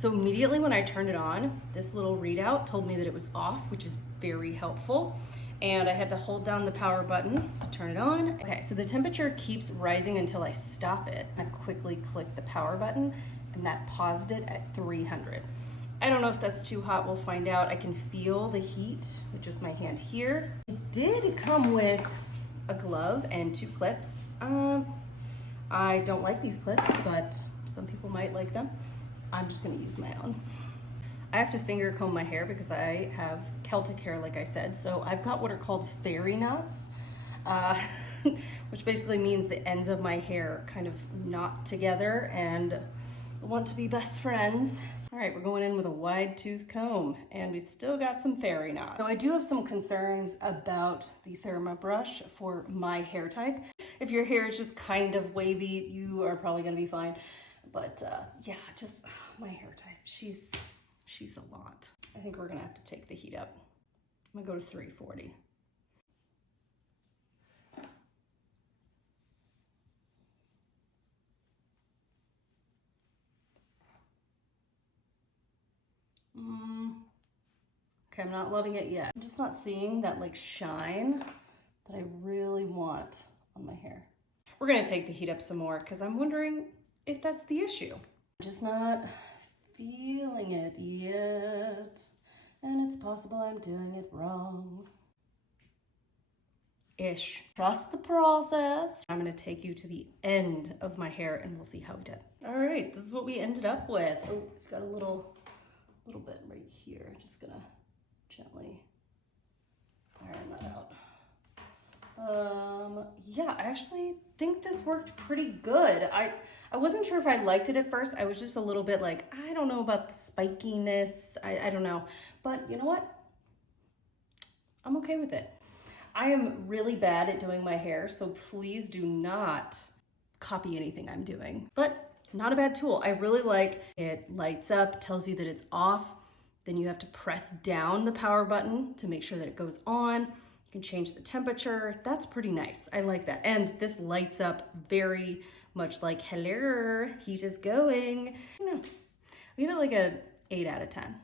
So immediately when I turned it on, this little readout told me that it was off, which is very helpful. And I had to hold down the power button to turn it on. Okay, so the temperature keeps rising until I stop it. I quickly click the power button and that paused it at 300. I don't know if that's too hot, we'll find out. I can feel the heat with just my hand here. It did come with a glove and 2 clips. I don't like these clips, but some people might like them. I'm just gonna use my own. I have to finger comb my hair because I have Celtic hair, like I said. So I've got what are called fairy knots, which basically means the ends of my hair kind of knot together and want to be best friends. All right, we're going in with a wide tooth comb and we've still got some fairy knots. So I do have some concerns about the Therma brush for my hair type. If your hair is just kind of wavy, you are probably gonna be fine. But yeah, just my hair type, she's a lot. I think we're gonna have to take the heat up. I'm gonna go to 340. Okay, I'm not loving it yet. I'm just not seeing that like shine that I really want on my hair. We're gonna take the heat up some more because I'm wondering if that's the issue. I'm just not feeling it yet. And it's possible I'm doing it wrong. Ish. Trust the process. I'm gonna take you to the end of my hair and we'll see how we did. All right, this is what we ended up with. Oh, it's got a little bit right here. Just gonna gently iron that out. Yeah, I actually think this worked pretty good. I wasn't sure if I liked it at first. I was just a little bit like, I don't know about the spikiness. I don't know. But you know what? I'm okay with it. I am really bad at doing my hair, so please do not copy anything I'm doing. But not a bad tool. I really like it. Lights up, tells you that it's off. Then you have to press down the power button to make sure that it goes on. You can change the temperature. That's pretty nice. I like that. And this lights up very much like, hello, heat is going. I don't know. I'll give it like a 8 out of 10.